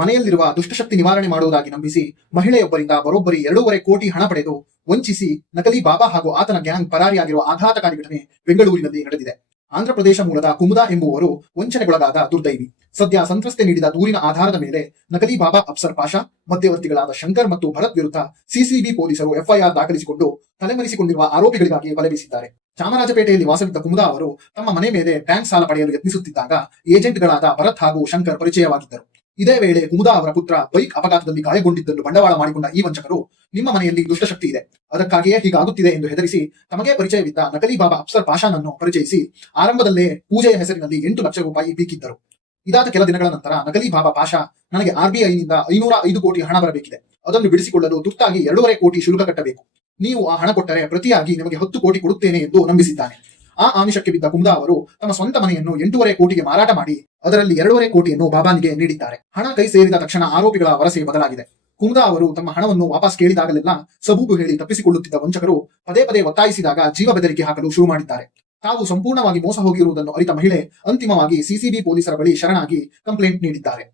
ಮನೆಯಲ್ಲಿರುವ ದುಷ್ಟಶಕ್ತಿ ನಿವಾರಣೆ ಮಾಡುವುದಾಗಿ ನಂಬಿಸಿ ಮಹಿಳೆಯೊಬ್ಬರಿಂದ ಬರೋಬ್ಬರಿ 2.5 ಕೋಟಿ ಹಣ ಪಡೆದು ವಂಚಿಸಿ ನಕಲಿ ಬಾಬಾ ಹಾಗೂ ಆತನ ಗ್ಯಾಂಗ್ ಪರಾರಿಯಾಗಿರುವ ಆಘಾತಕಾರಿ ಘಟನೆ ಬೆಂಗಳೂರಿನಲ್ಲಿ ನಡೆದಿದೆ. ಆಂಧ್ರಪ್ರದೇಶ ಮೂಲದ ಕುಮುದಾ ಎಂಬುವವರು ವಂಚನೆಗೊಳಗಾದ ದುರ್ದೈವಿ. ಸದ್ಯ ಸಂತ್ರಸ್ತೆ ನೀಡಿದ ದೂರಿನ ಆಧಾರದ ಮೇಲೆ ನಕಲಿ ಬಾಬಾ ಅಫ್ಸರ್ ಪಾಷಾ, ಮಧ್ಯವರ್ತಿಗಳಾದ ಶಂಕರ್ ಮತ್ತು ಭರತ್ ವಿರುದ್ಧ ಸಿಸಿಬಿ ಪೊಲೀಸರು ಎಫ್ಐಆರ್ ದಾಖಲಿಸಿಕೊಂಡು ತಲೆಮರೆಸಿಕೊಂಡಿರುವ ಆರೋಪಿಗಳಿಗಾಗಿ ಬಲೆ ಬೀಸಿದ್ದಾರೆ. ಚಾಮರಾಜಪೇಟೆಯಲ್ಲಿ ವಾಸವಿದ್ದ ಕುಮುದಾ ಅವರು ತಮ್ಮ ಮನೆ ಮೇಲೆ ಬ್ಯಾಂಕ್ ಸಾಲ ಪಡೆಯಲು ಯತ್ನಿಸುತ್ತಿದ್ದಾಗ ಏಜೆಂಟ್ಗಳಾದ ಭರತ್ ಹಾಗೂ ಶಂಕರ್ ಪರಿಚಯವಾಗಿದ್ದರು. ಇದೇ ವೇಳೆ ಕುಮುದಾ ಅವರ ಪುತ್ರ ಬೈಕ್ ಅಪಘಾತದಲ್ಲಿ ಗಾಯಗೊಂಡಿದ್ದನ್ನು ಬಂಡವಾಳ ಮಾಡಿಕೊಂಡ ಈ ವಂಚಕರು, ನಿಮ್ಮ ಮನೆಯಲ್ಲಿ ದುಷ್ಟಶಕ್ತಿ ಇದೆ, ಅದಕ್ಕಾಗಿಯೇ ಹೀಗಾಗುತ್ತಿದೆ ಎಂದು ಹೆದರಿಸಿ ತಮಗೆ ಪರಿಚಯವಿದ್ದ ನಕಲಿ ಬಾಬಾ ಅಫ್ಸರ್ ಪಾಷಾನನ್ನು ಪರಿಚಯಿಸಿ ಆರಂಭದಲ್ಲೇ ಪೂಜೆಯ ಹೆಸರಿನಲ್ಲಿ 8 ಲಕ್ಷ ರೂಪಾಯಿ ಬೀಕಿದ್ದರು. ಇದಾದ ಕೆಲ ದಿನಗಳ ನಂತರ ನಕಲಿ ಬಾಬಾ ಪಾಷಾ, ನನಗೆ ಆರ್ಬಿಐನಿಂದ 505 ಕೋಟಿ ಹಣ ಬರಬೇಕಿದೆ, ಅದನ್ನು ಬಿಡಿಸಿಕೊಳ್ಳಲು ತುರ್ತಾಗಿ 2.5 ಕೋಟಿ ಶುಲ್ಕ ಕಟ್ಟಬೇಕು, ನೀವು ಆ ಹಣ ಕೊಟ್ಟರೆ ಪ್ರತಿಯಾಗಿ ನಿಮಗೆ 10 ಕೋಟಿ ಕೊಡುತ್ತೇನೆ ಎಂದು ನಂಬಿಸಿದ್ದಾನೆ. ಆ ಆಮಿಷಕ್ಕೆ ಬಿದ್ದ ಕುಮುದಾ ಅವರು ತಮ್ಮ ಸ್ವಂತ ಮನೆಯನ್ನು 8.5 ಕೋಟಿಗೆ ಮಾರಾಟ ಮಾಡಿ ಅದರಲ್ಲಿ 2.5 ಕೋಟಿಯನ್ನು ಬಾಬಾನಿಗೆ ನೀಡಿದ್ದಾರೆ. ಹಣ ಕೈ ಸೇರಿದ ತಕ್ಷಣ ಆರೋಪಿಗಳ ವರಸೆ ಬದಲಾಗಿದೆ. ಕುಮುದಾ ಅವರು ತಮ್ಮ ಹಣವನ್ನು ವಾಪಸ್ ಕೇಳಿದಾಗಲೆಲ್ಲ ಸಬೂಬು ಹೇಳಿ ತಪ್ಪಿಸಿಕೊಳ್ಳುತ್ತಿದ್ದ ವಂಚಕರು ಪದೇ ಪದೇ ಒತ್ತಾಯಿಸಿದಾಗ ಜೀವ ಬೆದರಿಕೆ ಹಾಕಲು ಶುರು ಮಾಡಿದ್ದಾರೆ. ತಾವು ಸಂಪೂರ್ಣವಾಗಿ ಮೋಸ ಹೋಗಿರುವುದನ್ನು ಅರಿತ ಮಹಿಳೆ ಅಂತಿಮವಾಗಿ ಸಿಸಿಬಿ ಪೊಲೀಸರ ಬಳಿ ಶರಣಾಗಿ ಕಂಪ್ಲೇಂಟ್ ನೀಡಿದ್ದಾರೆ.